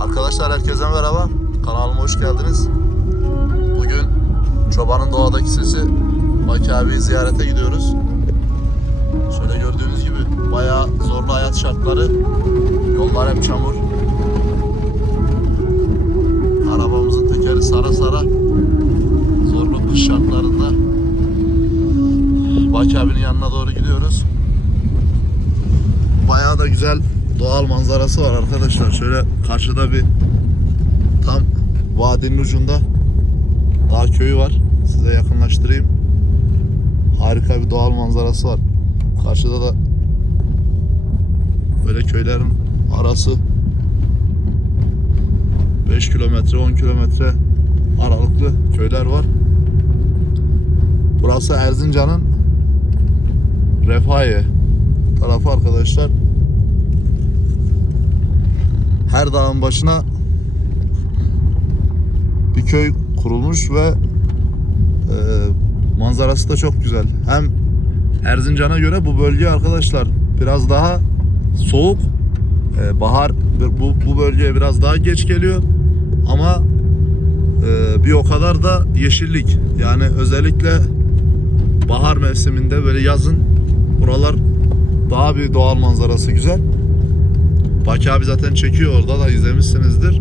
Arkadaşlar herkese merhaba. Kanalıma hoş geldiniz. Bugün Çobanın Doğadaki Sesi Baki abiyi ziyarete gidiyoruz. Şöyle gördüğünüz gibi bayağı zorlu hayat şartları. Yollar hep çamur. Arabamızın tekeri sara sara. Zorlu kış şartlarında. Baki abinin yanına doğru gidiyoruz. Bayağı da güzel doğal manzarası var arkadaşlar. Şöyle karşıda bir tam vadinin ucunda dağ köyü var. Size yakınlaştırayım. Harika bir doğal manzarası var. Karşıda da böyle köylerin arası 5 kilometre 10 kilometre aralıklı köyler var. Burası Erzincan'ın Refahiye tarafı arkadaşlar. Her dağın başına bir köy kurulmuş ve e, manzarası da çok güzel. Hem Erzincan'a göre bu bölge arkadaşlar biraz daha soğuk. E, bahar bu, bu bölgeye biraz daha geç geliyor. Ama e, bir o kadar da yeşillik. Yani özellikle bahar mevsiminde böyle yazın buralar daha bir doğal manzarası güzel. Baki abi zaten çekiyor orada da izlemişsinizdir.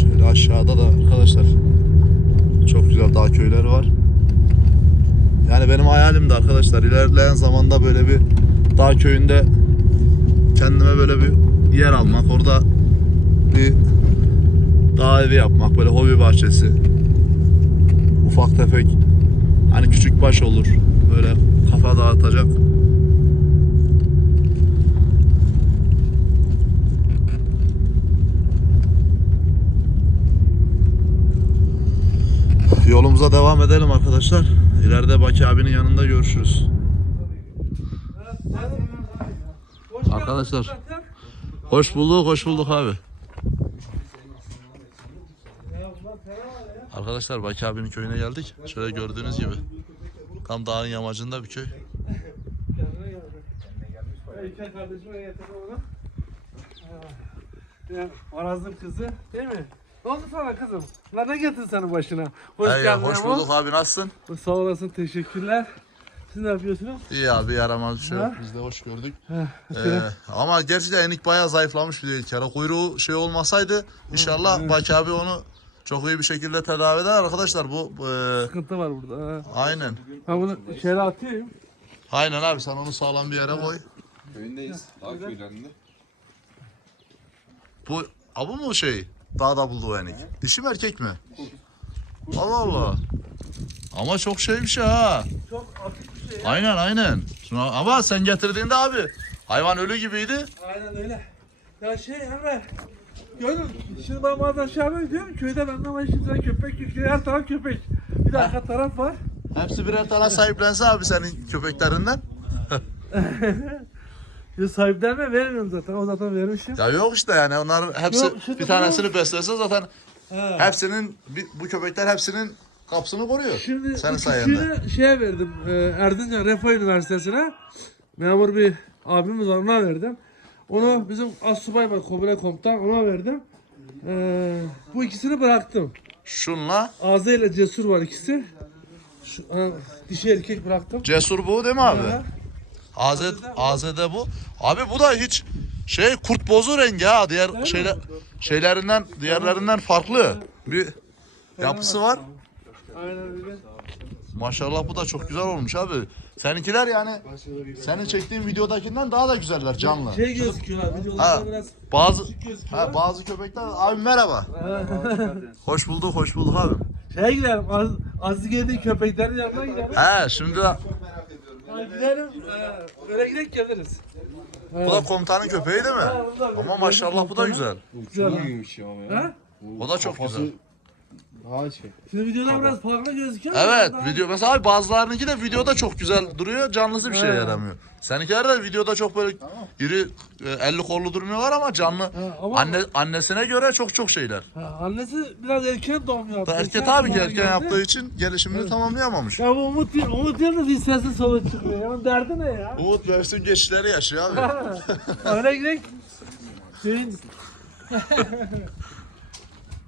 Şöyle aşağıda da arkadaşlar çok güzel dağ köyleri var. Yani benim hayalim de arkadaşlar ilerleyen zamanda böyle bir dağ köyünde kendime böyle bir yer almak. Orada bir dağ evi yapmak. Böyle hobi bahçesi. Ufak tefek hani küçük baş olur. Böyle kafa dağıtacak. Yolumuza devam edelim arkadaşlar. İleride Baki abinin yanında görüşürüz. Arkadaşlar. Hoş bulduk, hoş bulduk abi. Arkadaşlar Baki abinin köyüne geldik. Şöyle gördüğünüz gibi. Tam dağın yamacında bir köy. Kardeşime getirdi onu. Ya, Araz'ın kızı değil mi? Ne oldu sana kızım? Lan ne getirdin senin başına? Hoş Hey, geldin hoş Emo. bulduk abi nasılsın? Sağ olasın teşekkürler. Siz ne yapıyorsunuz? İyi abi yaramaz bir şey yok. Biz de hoş gördük. Ee, ama gerçekten enik bayağı zayıflamış bir de İlker. Kuyruğu şey olmasaydı inşallah Baki abi onu çok iyi bir şekilde tedavi eder. Arkadaşlar bu e, sıkıntı var burada. ha. aynen. Ben bunu şöyle atayım. Aynen abi sen onu sağlam bir yere koy. Köyündeyiz. Dağ köylerinde. Bu abu mu şey? Dağda bulduğu enik. Dişi mi erkek mi? Allah Allah. Ama çok şeymiş ha. Çok hafif bir şey ya. Aynen aynen. Şuna, ama sen getirdiğinde abi hayvan ölü gibiydi. Aynen öyle. Ya şey Emre. Gördün? Şimdi ben bazen şey yapıyorum diyorum. Köyden anlamayın şimdi sen köpek yüklüyor. Her taraf köpek. Bir de arka taraf var. Hepsi birer tane sahiplense abi senin köpeklerinden. Ya sahiplenme vermiyorum zaten. O zaten vermişim. Ya yok işte yani onlar hepsi Yok, şimdi bir tanesini beslese zaten Ha. hepsinin bu köpekler hepsinin kapısını koruyor. Şimdi Senin sayende. küçüğünü şeye verdim. E, Erzincan Refah Üniversitesi'ne. Memur bir abimiz var ona verdim. Onu bizim assubay var Kobile komutan ona verdim. E, bu ikisini bıraktım. Şunla Azze ile Cesur var ikisi. Şu, ha, dişi erkek bıraktım. cesur bu değil mi abi? Ha. AZ, AZ'de bu. Abi bu da hiç şey kurt bozu rengi ha. Diğer şeyler şeylerinden diğerlerinden farklı bir yapısı var. Aynen öyle. Maşallah bu da çok güzel olmuş abi. Seninkiler yani senin çektiğin videodakinden daha da güzeller canlı. Şey gözüküyor abi Ha, videolarda biraz bazı küçük gözüküyor. ha, bazı köpekler abi merhaba. Hoş bulduk, hoş bulduk abi. Şeye gidelim. Az, geldiği köpeklerin yanına gidelim. He şimdi gidelim. E, öyle gidelim geliriz. bu da komutanın köpeği değil mi? Ama maşallah bu da güzel. Güzel. Büyümüş ya ama ya. Ha? O da çok güzel. Daha şey. Şimdi videoda biraz farklı gözüküyor. Evet ama video mesela abi bazılarınınki de videoda çok güzel duruyor canlısı bir şeye Evet. yaramıyor. Seninkiler de videoda çok böyle iri e, elli kollu durmuyorlar ama canlı. ama- Anne annesine göre çok çok şeyler. Ha, annesi biraz erken doğum yaptı. Erkek Erken abi doğum erken geldi. yaptığı için gelişimini tamamlayamamış. Ya bu Umut değil, Umut değil de hiç sesi solu çıkmıyor. Ya. Onun derdi ne ya? Umut mevsim geçişleri yaşıyor abi. Öyle gidelim. Şeyin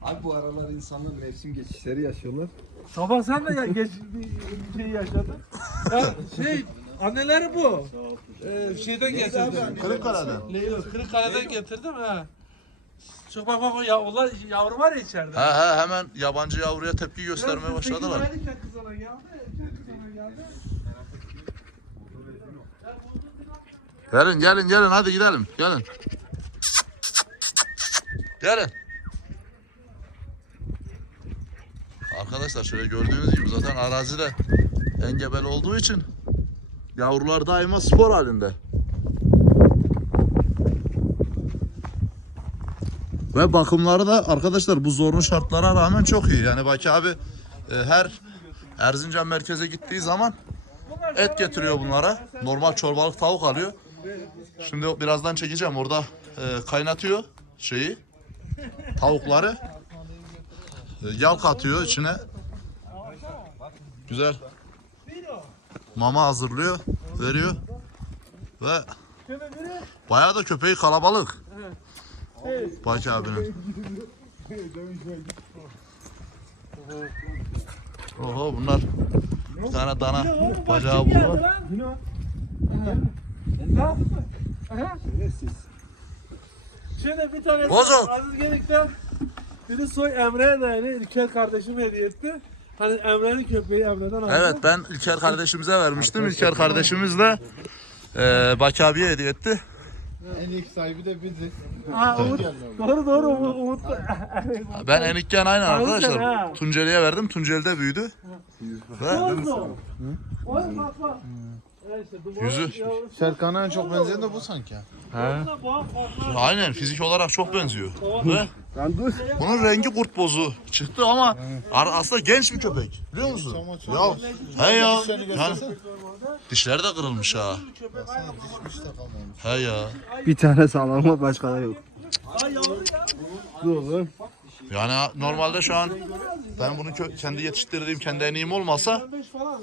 Abi bu aralar insanlar mevsim geçişleri yaşıyorlar. sabah sen de ya, geç bir şey yaşadın. Ya, şey anneleri bu. Ee, şeyden getirdim. Kırıkkale'den. Leyla Kırıkkale'den getirdim ha. Çok bak bak o yavrular yavru var ya içeride. He he hemen yabancı yavruya tepki göstermeye başladılar. sekiz aylıkken kız ona geldi. erkek kız ona geldi. Gelin gelin gelin hadi gidelim gelin. Gelin. Arkadaşlar şöyle gördüğünüz gibi zaten arazide engebeli olduğu için yavrular daima spor halinde. Ve bakımları da arkadaşlar bu zorlu şartlara rağmen çok iyi. Yani Baki abi e, her Erzincan merkeze gittiği zaman et getiriyor bunlara. Normal çorbalık tavuk alıyor. Şimdi birazdan çekeceğim. Orada e, kaynatıyor şeyi. Tavukları. E, yağ katıyor içine. Güzel. Mama hazırlıyor, veriyor. Ve bayağı da köpeği kalabalık. Baki abinin. Oho bunlar bir tane dana bacağı buldu. Şimdi bir Bozo. Aziz Gelik'ten biri soy Emre'ye de yani İlker kardeşim hediye etti. Hani Emre'nin köpeği Emre'den aldım. Evet ben İlker kardeşimize vermiştim. İlker kardeşimiz de e, Baki abiye hediye etti. En ilk sahibi de biziz. Ha, Umut, doğru doğru Umut. Umut. Ben enikken aynen ha. arkadaşlar. Tunceli'ye verdim. Tunceli'de büyüdü. Ve bak bak. Ya işte dumanın Yüzü. yavrusu. Serkan'a en çok benzeyen de bu sanki. Farklı. aynen fizik olarak çok benziyor. Ve bunun rengi kurt bozu çıktı ama ar- aslında genç bir köpek. Biliyor musun? Ya he ya. Yani, dişleri de kırılmış ha. He ya. Bir tane sağlam başka da yok. Dur oğlum. Yani normalde şu an ben bunu kö- kendi yetiştirdiğim kendi eneğim olmasa 15 falan.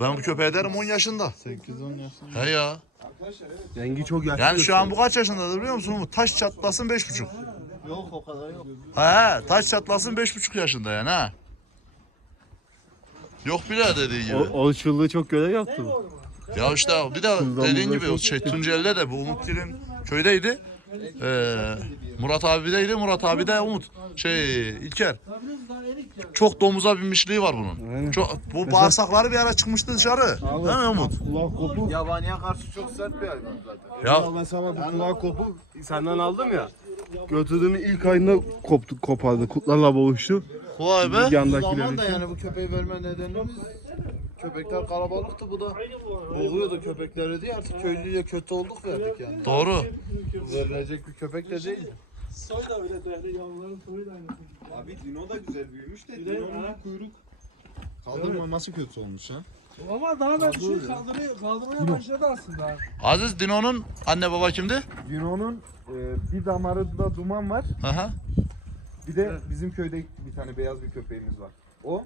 ben bu köpeğe derim 10 yaşında. 8-10 yaşında. He ya. Rengi çok yaşlı. Yani şu an bu kaç yaşındadır biliyor musun? Bu taş çatlasın beş buçuk. Yok o kadar yok. He taş çatlasın beş buçuk yaşında yani ha. Yok bile dediği gibi. O, o çıllığı çok görev yaptı. Ya işte bir de dediğin gibi o şey Tunceli'de de bu Umut Dil'in köydeydi. Ee, Murat abi deydi. Murat abi de Umut. Şey İlker. Çok domuza binmişliği var bunun. Aynen. Çok, bu bağırsakları bir ara çıkmıştı dışarı. Değil mi Umut? Kulak kopuk. Yabaniye karşı çok sert bir hayvan zaten. Ya Ya mesela bu kulak kopuk senden aldım ya. Götürdüğünün ilk ayında koptu, kopardı. Kurtlarla boğuştu. vay be. Bu zaman da yani bu köpeği verme nedenimiz köpekler kalabalıktı bu da boğuyordu köpekleri diye artık köylüyle kötü olduk verdik yani. Doğru. Verilecek bir köpek de değil. Soy da öyle değerli yavruların soyu da aynı. Abi Dino da güzel büyümüş de Dino'nun kuyruk kaldırmaması kötü olmuş ha. Ama daha ben şey kaldırmaya, kaldırmaya başladı aslında. Aziz Dino'nun anne baba kimdi? Dino'nun e, bir damarında duman var. Aha. Bir de bizim köyde bir tane beyaz bir köpeğimiz var. O.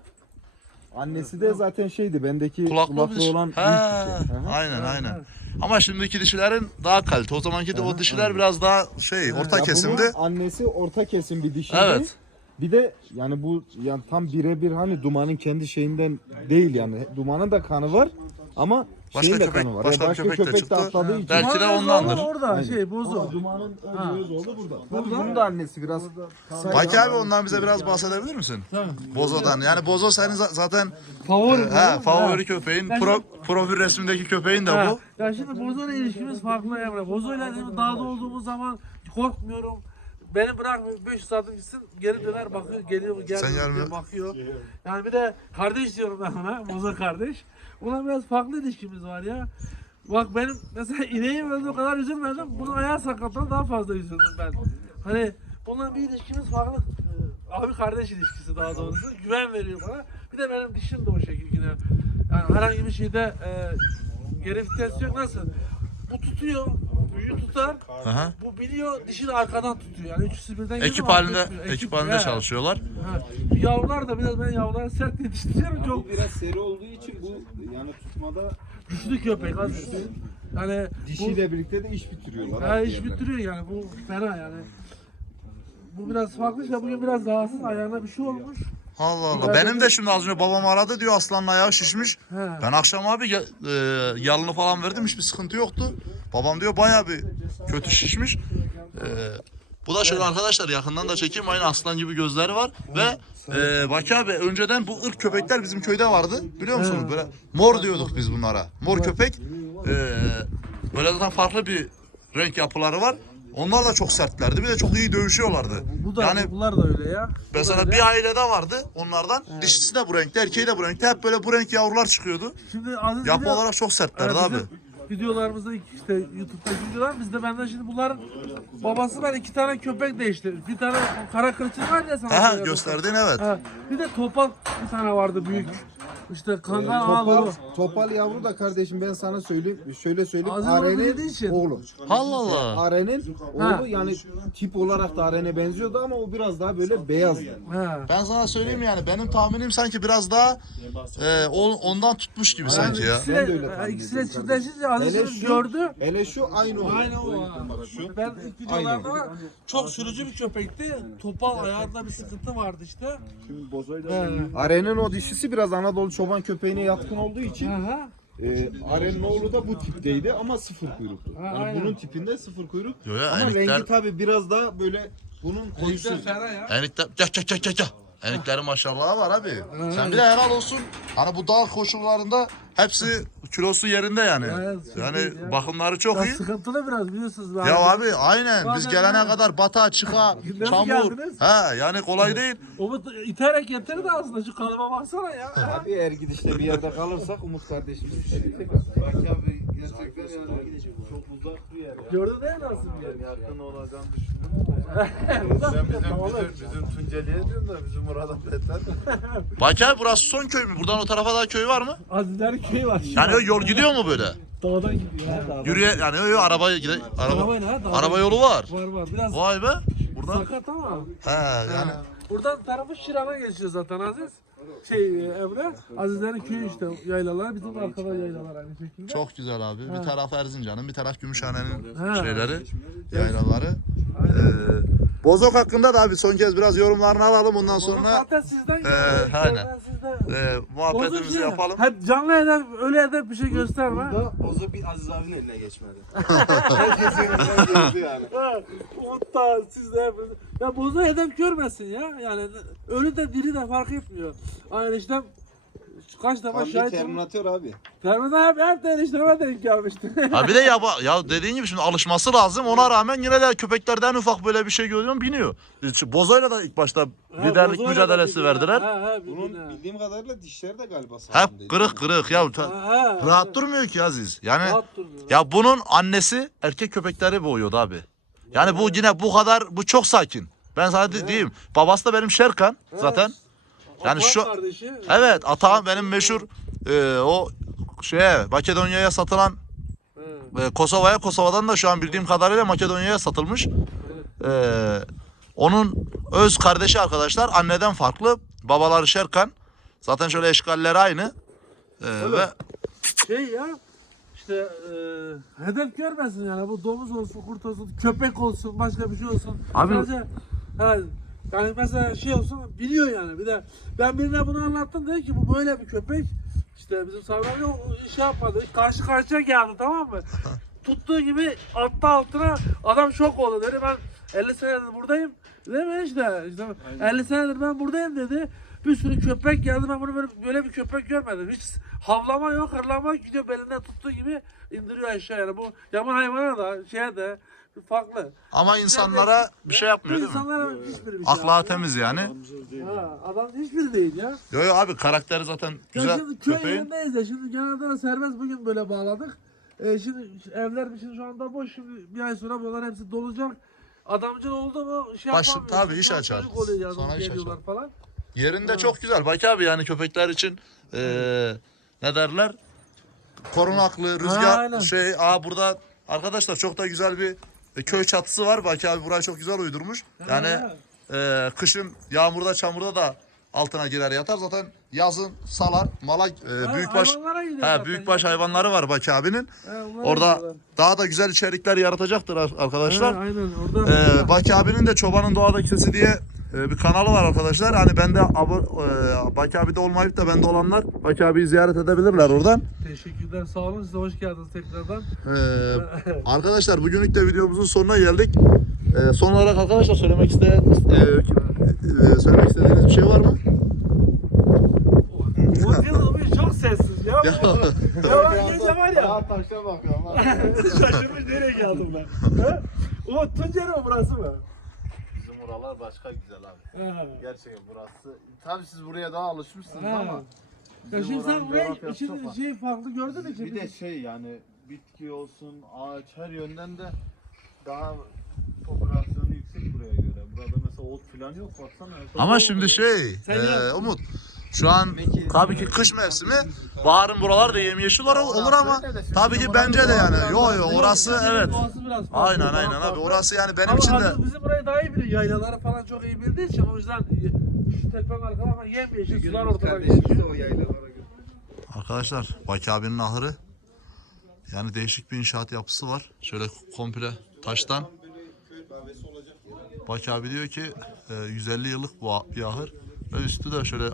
Annesi de zaten şeydi bendeki Kulaklı, kulaklı, bir diş. olan He, ilk dişi. Hı hı. aynen aynen. Ama şimdiki dişilerin daha kalite. O zamanki de o dişiler biraz daha şey orta Ya kesimdi. annesi orta kesim bir dişiydi. Evet. Bir de yani bu yani tam birebir hani dumanın kendi şeyinden değil yani. Dumanın da kanı var ama Başka şeyin de köpek- kanı var. başka Yani bir köpek de köpek de çıktı. atladığı için. Belki de ondandır. Orada şey bozu. Ama dumanın Ha. öz oldu burada. Bunun da annesi biraz Baki abi ondan bize biraz bahsedebilir misin? Bozo'dan. Yani Bozo senin za- zaten Favori. ha, favori köpeğin. Pro, profil resmindeki köpeğin de Ha. bu. Ya şimdi Bozo'yla ilişkimiz farklı Emre. Bozo'yla dedim dağda olduğumuz zaman korkmuyorum. Beni bırakmıyor. 500 adım gitsin geri döner bakıyor geliyor geliyor Sen diye bakıyor. Yani bir de kardeş diyorum ben ona. Bozo kardeş. Ona biraz farklı ilişkimiz var ya. Bak benim mesela ineğim öldü o kadar üzülmedim. Bunun ayağı sakatlandı daha fazla üzüldüm ben. Hani bununla bir ilişkimiz farklı. Ee, Abi kardeş ilişkisi daha doğrusu. Güven veriyor bana. Bir de benim dişim de o şekilde yine. Yani herhangi bir şeyde e, geri vites yok. Nasıl? Bu tutuyor. Büyü tutar. Aha. Bu biliyor dişini arkadan tutuyor. Yani üçüsü birden Ekip halinde affetmiyor. ekip halinde he. çalışıyorlar. Ha. Bu Yavrular da biraz ben yavruları sert yetiştiriyorum. Çok Bu biraz seri olduğu için bu yani tutmada güçlü köpek. Az Yani bu Dişiyle birlikte de iş bitiriyorlar. ha, iş bitiriyor yani bu fena yani. Bu biraz farklı işte bugün biraz rahatsız ayağına bir şey olmuş. Allah Allah. Benim de şimdi az önce babam aradı diyor aslanın ayağı şişmiş. He. Ben akşam abi e, yalını falan verdim hiçbir sıkıntı yoktu. Babam diyor bayağı bir kötü şişmiş. E, bu da şöyle arkadaşlar yakından da çekeyim aynı aslan gibi gözleri var ve e, Baki abi önceden bu ırk köpekler bizim köyde vardı biliyor musunuz böyle mor diyorduk biz bunlara mor köpek e, böyle zaten farklı bir renk yapıları var onlar da çok sertlerdi bir de çok iyi dövüşüyorlardı Bu da yani bunlar da öyle ya. Bu Mesela öyle. bir ailede vardı onlardan. Dişisi de bu renkte, erkeği de bu renkte. Hep böyle bu renk yavrular çıkıyordu. Şimdi Aziz biliyor- olarak çok sertlerdi Yani abi. Videolarımızda işte YouTube'daki videolar bizde benden şimdi bunların babası ben iki tane köpek değişti. Bir tane kara kırçın var ya sana. Aha gösterdiğin evet. Ha, bir de topal bir tane vardı büyük. İşte kangal Topal, ağlı. topal yavru da kardeşim ben sana söyleyeyim. Şöyle söyleyeyim. Dediği Aren'in için. oğlu. Allah Allah. Aren'in oğlu yani tip olarak da Aren'e benziyordu ama o biraz daha böyle beyazdı. Ha. Ben sana söyleyeyim yani benim tahminim sanki biraz daha e, ondan tutmuş gibi sanki ya. İkisiyle, Ben de öyle tahmin ediyorum çiftleşince Aziz şimdi gördü. hele şu aynı o. Aynen o. Ben ilk videolarda. Çok sürücü bir köpekti. Topal ayağında bir sıkıntı vardı işte. He. Aren'in o dişisi biraz Anadolu çoban köpeğine yatkın olduğu için Aha. e, Aren'in oğlu da bu tipteydi ama sıfır kuyruktu. Ha, Yani aynen. bunun tipinde sıfır kuyruk. Yo ya Ama enikler, rengi tabi biraz daha böyle bunun koyusu. Renkler fena ya. enikler, gel gel Eniklerin maşallahı var abi. Sen bir de helal olsun. Hani bu dağ koşullarında hepsi kilosu yerinde yani. Evet, Yani ya. bakımları çok Ya iyi. sıkıntılı biraz biliyorsunuz. Ya abi aynen biz gelene kadar bata çıka çamur. He yani kolay değil. Umut iterek getirdi aslında şu kalıba baksana ya. Abi eğer gidişte bir yerde kalırsak Umut kardeşimiz Bak abi gerçekten yani çok uzak bir yer ya. Gördün değil mi nasıl bir yer? Yakın olacağını düşünmüyorum. Ben bizim, bizim, bizim Tunceli'ye diyorum da bizim oradan beter. Baki abi burası son köy mü? Buradan o tarafa daha köy var mı? Azizler köyü var. Yani o yol gidiyor mu böyle? Dağdan gidiyor. Ha. Yürüye yani yo, araba gide araba Arabayla ha, dağdan. araba yolu var. Var var biraz Vay be. Buradan sakat ama. he yani Buradan tarafı Şiran'a geçiyor zaten Aziz. Şey e, Emre. Azizlerin köyü işte yaylalar. Bizim de arkada yaylalar aynı şekilde. çok güzel abi. Bir taraf Erzincan'ın, bir taraf Gümüşhane'nin Ha. şeyleri, yaylaları. Ee, Bozok hakkında da abi son kez biraz yorumlarını alalım ondan sonra Zaten sizden Ee, aynen. Sizden. e, muhabbetimizi Bozuk yapalım. Hep canlı eden öyle eden bir şey gösterme. Bozu bir Aziz abinin eline geçmedi. Ha, Umut da siz de hepiniz. Ya bozu hedef görmesin ya. Yani ölü de diri de fark etmiyor. Aynı işte kaç defa Tam bir şahit oldum. Terminator abi. Termine hep hep de enişteme denk gelmişti. Ha bir de ya, ya dediğin gibi şimdi alışması lazım. Ona rağmen yine de köpeklerden ufak böyle bir şey görüyorum biniyor. Bozo'yla da ilk başta liderlik Bozo'yla mücadelesi da verdiler. Ha, ha, Bunun bildiğin ha. bildiğim kadarıyla dişleri de galiba sağlam Hep kırık kırık ya. ta- Ha, ha. Rahat durmuyor ki Aziz. Yani Rahat durmuyor. ya bunun annesi erkek köpekleri boğuyordu abi. Yani bu yine bu kadar bu çok sakin. Ben sana de- diyeyim. Babası da benim Şerkan zaten. Yani şu kardeşi. Evet Atahan benim meşhur e, o şeye Makedonya'ya satılan e, Kosova'ya Kosova'dan da şu an bildiğim kadarıyla Makedonya'ya satılmış. E, onun öz kardeşi arkadaşlar anneden farklı. Babaları Şerkan. Zaten şöyle eşkalleri aynı. E, ve Şey ya işte e, hedef görmesin yani bu domuz olsun, kurt olsun, köpek olsun, başka bir şey olsun. Abi- Sadece, ha, yani mesela şey olsun biliyor yani. Bir de ben birine bunu anlattım dedi ki bu böyle bir köpek. İşte bizim Sarılar'da iş yapmadı. Karşı karşıya geldi tamam mı? Tuttuğu gibi attı altına adam şok oldu dedi. Ben 50 senedir buradayım. Değil mi işte? işte 50 senedir ben buradayım dedi. Bir sürü köpek geldi. Ben bunu böyle, böyle bir köpek görmedim. Hiç havlama yok, hırlama. Gidiyor belinden tuttuğu gibi indiriyor aşağı yani. Bu yaman hayvana da şeye de farklı. ama insanlara bir şey yapmıyor değil mi? İnsanlara hiçbiri bir şey yapmıyor. temiz yani. Ha, adam hiçbiri değil ya. Yo yo abi karakteri zaten Ya güzel şimdi köy köpeğin. yerindeyiz ya. Şimdi genelde de serbest bugün böyle bağladık. Ee, şimdi evler şimdi şu anda boş. Şimdi bir ay sonra bunlar hepsi dolacak. Adamcıl oldu mu şey Baş- yapamıyorsun. tabii iş Bak, açar. çocuk oluyor Sana iş geliyorlar falan. Yerinde çok güzel. Bak abi yani köpekler için eee, ne derler? Korunaklı, rüzgar Aynen. şey. Aa burada arkadaşlar çok da güzel bir köy çatısı var. Baki abi burayı çok güzel uydurmuş. Yani eee, kışın yağmurda çamurda da altına girer yatar. Zaten yazın salar mala e, büyükbaş zaten büyükbaş ya. hayvanları var Baki abinin. He, Orada gidiyorlar. daha da güzel içerikler yaratacaktır ar- arkadaşlar. He, aynen orada. Ee, Baki abinin de Çobanın Doğadaki Sesi diye e, bir kanalı var arkadaşlar. Hani bende e, Baki abi de olmayıp da bende olanlar Baki abiyi ziyaret edebilirler oradan. Teşekkürler sağ olun size hoş geldiniz tekrardan. Ee, arkadaşlar bugünlük de videomuzun sonuna geldik. Ee, son olarak arkadaşlar söylemek iste e, e, söylemek istediğiniz bir şey var mı? Bu çok sessiz ya. Ya, Ya gece var ya. Daha taşa bakıyorum. Şaşırmış nereye geldim ben. O Tunceli mi burası mı? Buralar başka güzel abi. He. Gerçekten burası. Tabii siz buraya daha alışmışsınız Ha. ama. Ya şimdi sen oranın buraya coğrafyası var. şey farklı gördün mü? Bir de şey yani bitki olsun, ağaç her yönden de daha popülasyonu yüksek buraya göre. Burada mesela ot falan yok baksana. Ama şimdi şey Sen e, Umut şu an tabii ki kış mevsimi baharın buralar da yemyeşil olur, olur ama tabii ki bence de yani yo yo orası evet aynen aynen abi orası yani benim için de bizim burayı daha iyi biliyor. Yaylaları falan çok iyi bildiği için o yüzden şu tepenin arkalarına yemyeşil sular ortada geçiyor. Arkadaşlar Baki abinin ahırı yani değişik bir inşaat yapısı var. Şöyle komple taştan. Baki abi diyor ki e, 150 yıllık bu bir ahır ve üstü de şöyle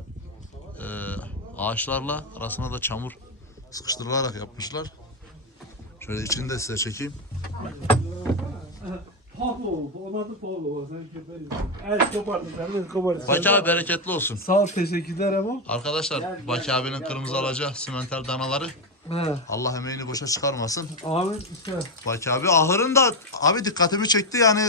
e, ağaçlarla arasına da çamur sıkıştırılarak yapmışlar. Şöyle içini de size çekeyim. Baki abi bereketli olsun. Sağ ol teşekkürler Emo. Arkadaşlar Baki abinin kırmızı alaca simenter danaları He. Allah emeğini boşa çıkarmasın. Abi işte Baki abi ahırın da abi dikkatimi çekti yani.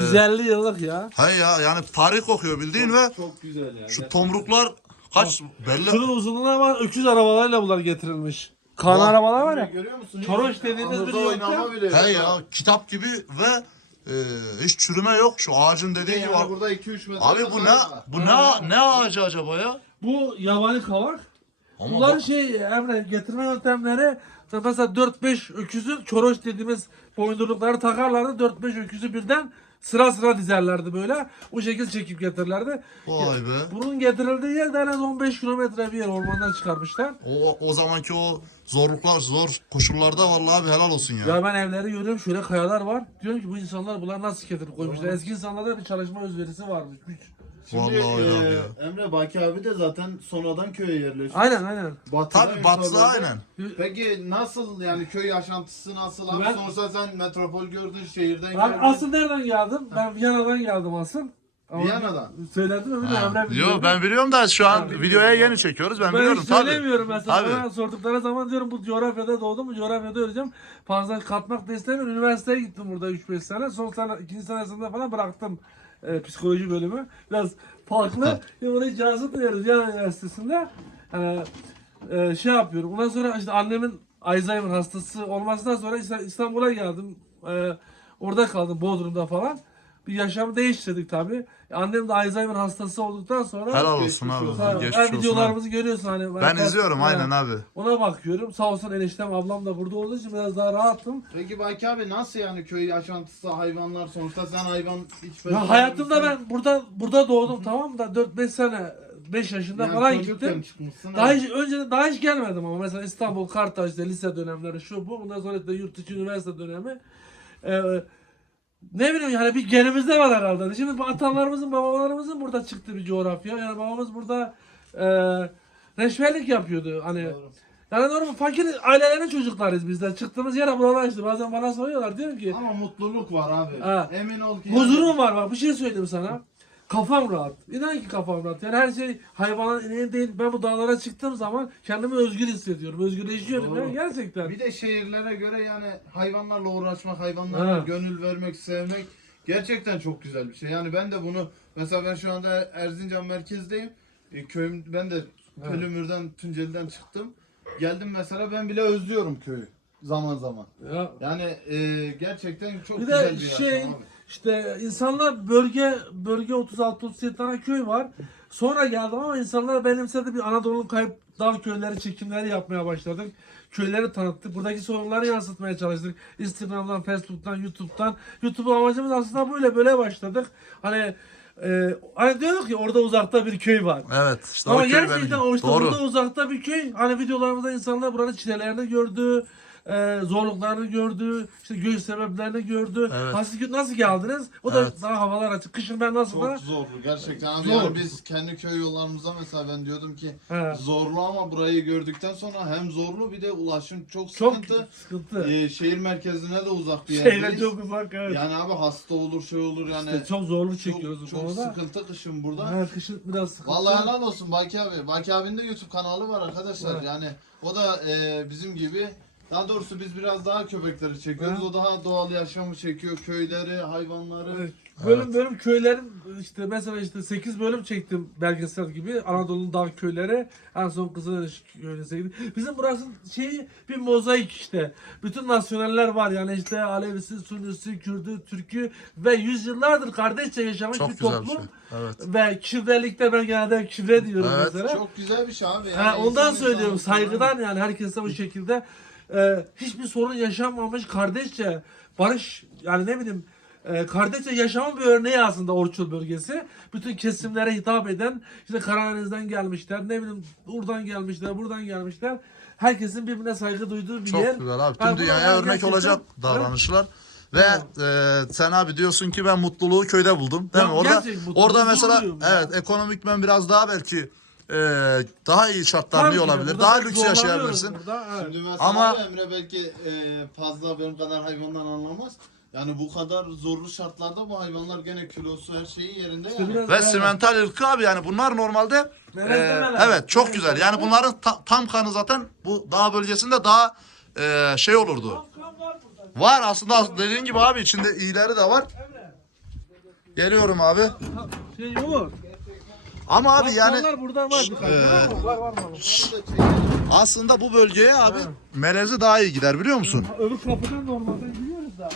E, 150 yıllık ya. He ya yani tarih kokuyor bildiğin ve Çok güzel ya. şu tomruklar kaç belli. Şunun uzunluğuna var öküz arabalarıyla bunlar getirilmiş. Kan Vay. arabalar var ya. Görüyor musun? Çoroş dediğimiz Anında bir oynama bile. He ya kitap gibi ve e, hiç çürüme yok şu ağacın dediği gibi. Yani burada 2-3 metre. Abi bu ne bu ne ne ağacı acaba ya? Bu yabani kavak. Ama Bunların bak- şey Emre getirme yöntemleri mesela 4-5 öküzün çoroş dediğimiz boyundurlukları takarlardı. 4-5 öküzü birden sıra sıra dizerlerdi böyle. O şekilde çekip getirirlerdi. Vay be. Bunun getirildiği yer de en az 15 kilometre bir yer ormandan çıkarmışlar. O, o zamanki o zorluklar zor koşullarda vallahi abi helal olsun ya. Ya ben evleri görüyorum şöyle kayalar var. Diyorum ki bu insanlar bunlar nasıl getirip koymuşlar. Eski insanlarda bir çalışma özverisi varmış. Güç. Şimdi Vallahi öyle abi e, ya. Emre Baki abi de zaten sonradan köye yerleşti. Aynen aynen. Batıda Tabii yukarıda. aynen. Peki nasıl yani köy yaşantısı nasıl abi? Ben- Sonuçta sen metropol gördün, şehirden Ben gördün. asıl nereden geldim? Ben Viyana'dan geldim asıl. Ama Viyana'dan. Söyledim mi? Ha. Emre biliyor. Yo ben biliyorum da şu an Ha, videoya yeni çekiyoruz ben, Ben biliyorum hiç tabii. söylemiyorum mesela. Tabii. Bana sordukları zaman diyorum bu coğrafyada doğdum mu coğrafyada öleceğim. Fazla katmak da istemiyorum. Üniversiteye gittim burada 3-5 sene. Son sene, ikinci senesinde falan bıraktım e, psikoloji bölümü. Biraz farklı. Ve burayı cazip veriyoruz Viyana Üniversitesi'nde. E, e, şey yapıyorum. Ondan sonra işte annemin Alzheimer hastası olmasından sonra İsta- İstanbul'a geldim. E, orada kaldım Bodrum'da falan. Bir yaşamı değiştirdik tabii. Annem de Alzheimer hastası olduktan sonra Helal olsun abi. olsun. Ha, Geçmiş olsun abi. videolarımızı görüyorsun hani. Ben izliyorum Ha, aynen abi. Ona bakıyorum. Sağ olsun eniştem ablam da burada olduğu için biraz daha rahatım. Peki Baki abi nasıl yani köy yaşantısı hayvanlar sonuçta sen hayvan hiç Ya hayatımda ben burada burada doğdum tamam da 4-5 sene 5 yaşında yani falan gittim. Daha ha. hiç önce daha hiç gelmedim ama mesela İstanbul, Kartal işte lise dönemleri şu bu. Bundan sonra da yurt içi üniversite dönemi. Ee, ne bileyim yani bir genimizde var herhalde. Şimdi bu atalarımızın, babalarımızın burada çıktığı bir coğrafya. Yani babamız burada e, reşverlik yapıyordu. Hani Doğru. yani normal fakir ailelerin çocuklarıyız biz de. Çıktığımız yere buralar işte. Bazen bana soruyorlar diyorum ki Ama mutluluk var abi. Ha. Emin ol ki. Huzurum var bak bir şey söyleyeyim sana. Kafam rahat. İnan ki kafam rahat. Yani her şey hayvanın ineği değil. Ben bu dağlara çıktığım zaman kendimi özgür hissediyorum. Özgürleşiyorum Doğru. ya gerçekten. Bir de şehirlere göre yani hayvanlarla uğraşmak, hayvanlara Ha. gönül vermek, sevmek gerçekten çok güzel bir şey. Yani ben de bunu mesela ben şu anda Erzincan merkezdeyim. E, köyüm ben de Pölümür'den, Tunceli'den çıktım. Geldim mesela ben bile özlüyorum köyü zaman zaman. Ya, Yani e, gerçekten çok bir güzel de bir şey yaşam abi. İşte insanlar bölge bölge 36 37 tane köy var. Sonra geldim ama insanlar benimsedi bir Anadolu'nun kayıp dağ köyleri çekimleri yapmaya başladık. Köyleri tanıttık. Buradaki sorunları yansıtmaya çalıştık. Instagram'dan, Facebook'tan, YouTube'dan. YouTube amacımız aslında böyle böyle başladık. Hani e, hani diyorduk ki orada uzakta bir köy var. Evet. işte Ama o gerçekten o işte Doğru. burada uzakta bir köy. Hani videolarımızda insanlar buranın çilelerini gördü. E, zorluklarını gördü. işte göç sebeplerini gördü. Evet. Ha, siz nasıl geldiniz? O da Evet. daha havalar açık. Kışın ben nasıl da Çok zorlu gerçekten abi. Zor. Yani biz kendi köy yollarımızda mesela ben diyordum ki He. zorlu ama burayı gördükten sonra hem zorlu bir de ulaşım çok çok sıkıntı. sıkıntı. Ee, şehir merkezine de uzak bir Şeyler yerdeyiz. çok uzak evet. Yani abi hasta olur şey olur yani. İşte çok zorluk çok, çekiyoruz bu çok konuda. sıkıntı kışın burada. Ha, kışın biraz sıkıntı. Vallahi helal olsun Baki abi. Baki abinin de YouTube kanalı var arkadaşlar. Evet. Yani o da e, bizim gibi daha doğrusu biz biraz daha köpekleri çekiyoruz. Evet. O daha doğal yaşamı çekiyor. Köyleri, hayvanları. Evet. Bölüm bölüm köylerin işte mesela işte 8 bölüm çektim belgesel gibi Anadolu'nun dağ köyleri en son Kızılırış köyüne çektim. Bizim burası şeyi bir mozaik işte. Bütün nasyoneller var yani işte Alevisi, Sunnisi, Kürdü, Türkü ve yüzyıllardır kardeşçe yaşamış Çok bir güzel bir toplum. şey. Evet. Ve kivrelikte ben genelde kivre diyorum Evet. mesela. Çok güzel bir şey abi. Yani Ha, ondan söylüyorum saygıdan yani herkese bu şekilde e, hiçbir sorun yaşanmamış kardeşçe barış yani ne bileyim e, kardeşçe yaşamın bir örneği aslında Orçul bölgesi. Bütün kesimlere hitap eden işte Karadeniz'den gelmişler ne bileyim buradan gelmişler buradan gelmişler. Herkesin birbirine saygı duyduğu bir Çok yer. güzel abi. Tüm bu dünyaya örnek gerçekten- olacak davranışlar. Ve e, sen abi diyorsun ki ben mutluluğu köyde buldum. Değil Ya mi? Orada orada mesela evet ekonomik ben biraz daha belki e, daha iyi şartlar Tabii ki olabilir. burada Daha da lüks zorlanıyoruz yaşayabilirsin. burada, evet. Şimdi mesela Ama- Emre belki e, fazla benim kadar hayvandan anlamaz. Yani bu kadar zorlu şartlarda bu hayvanlar gene kilosu her şeyi yerinde İşte yani. biraz Ve simental ırkı abi yani bunlar normalde Melez e, evet çok güzel. Yani bunların ta- tam kanı zaten bu dağ bölgesinde daha e, şey olurdu. Var aslında dediğin gibi abi içinde iyileri de var. Geliyorum abi. Şey yok. Ama abi yani burada var birkaç. tane. Var var var. aslında bu bölgeye abi melezi daha iyi gider biliyor musun? Öbür kapıdan normalden gidiyoruz da.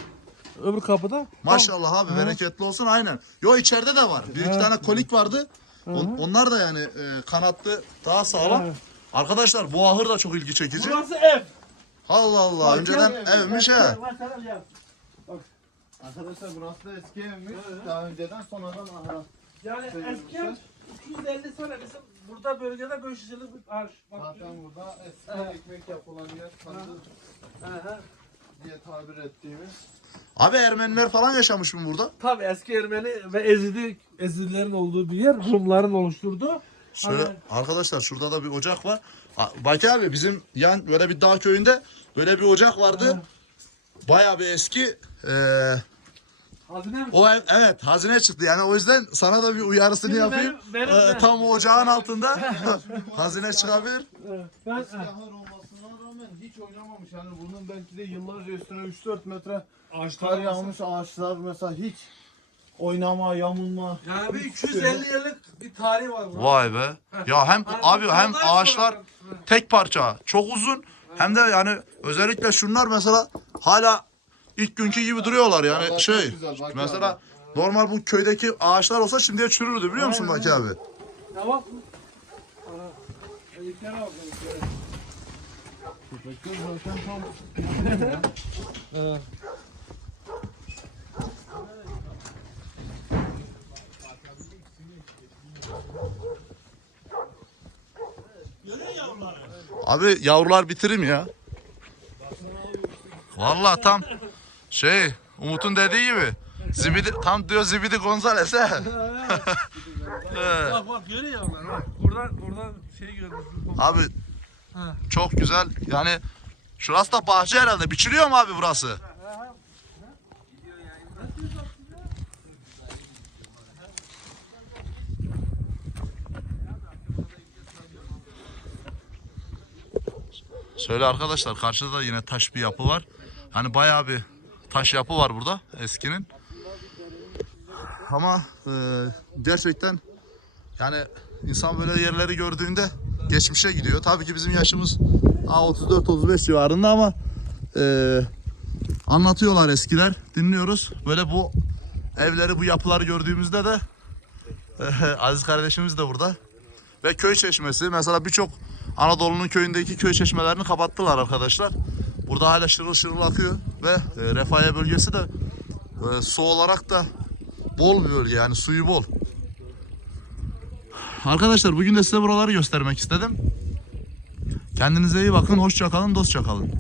Öbür kapıda. Maşallah abi bereketli olsun aynen. Yo içeride de var. Bir iki tane kolik vardı. On- onlar da yani e, kanatlı daha sağlam. Evet. Arkadaşlar bu ahır da çok ilgi çekici. Burası ev. Allah Allah önceden evmiş ha. Arkadaşlar burası da eski evmiş. Daha önceden sonradan aha. Yani eski. 250 sene bizim burada bölgede 500 yıllık bir arş. Bak, Zaten burada eski Evet. ekmek yapılan yer sandık Aha. diye tabir ettiğimiz. Abi Ermeniler falan yaşamış mı burada? Tabii eski Ermeni ve Ezidi, Ezidilerin olduğu bir yer. Rumların oluşturduğu. Şöyle Hani- arkadaşlar şurada da bir ocak var. Baki abi bizim yan böyle bir dağ köyünde böyle bir ocak vardı. Baya bir eski. Ee, Hazine mi? o ev, evet hazine çıktı yani o yüzden sana da bir uyarısını Şimdi yapayım. benim- benim Ee, tam ocağın altında hazine çıkabilir. Ben, Eski ahır olmasına rağmen hiç oynamamış. Yani bunun belki de yıllarca üstüne 3-4 metre Ağaçlar kar yağmış ağaçlar mesela hiç oynama, yamulma. Yani bir hiçbir şey 250 yok. yıllık bir tarihi var burada. Vay be. Ya hem abi hem ağaçlar sonra- tek parça, çok uzun. Hem de yani özellikle şunlar mesela hala ilk günkü gibi duruyorlar yani Vallahi çok şey. güzel, Baki mesela abi. normal bu köydeki ağaçlar olsa şimdiye çürürdü biliyor musun Baki abi? Ya bak. Ana. Evet. Abi yavrular bitirim ya. Vallahi tam şey Umut'un dediği gibi zibidi tam diyor zibidi Gonzales he. Bak bak görüyor? Bak buradan buradan şey görmüşsün. Abi Ha. çok güzel yani şurası da bahçe herhalde biçiliyor mu abi burası? Şöyle arkadaşlar karşıda da yine taş bir yapı var. Hani bayağı bir taş yapı var burada eskinin. Ama e, gerçekten yani insan böyle yerleri gördüğünde geçmişe gidiyor. Tabii ki bizim yaşımız 34-35 civarında ama e, anlatıyorlar eskiler. Dinliyoruz. Böyle bu evleri, bu yapıları gördüğümüzde de e, Aziz kardeşimiz de burada. Ve köy çeşmesi. Mesela birçok Anadolu'nun köyündeki köy çeşmelerini kapattılar arkadaşlar. Burada hala şırıl şırıl akıyor ve e, Refaya bölgesi de e, su olarak da bol bir bölge yani suyu bol. Arkadaşlar bugün de size buraları göstermek istedim. Kendinize iyi bakın, hoşça kalın, dostça kalın.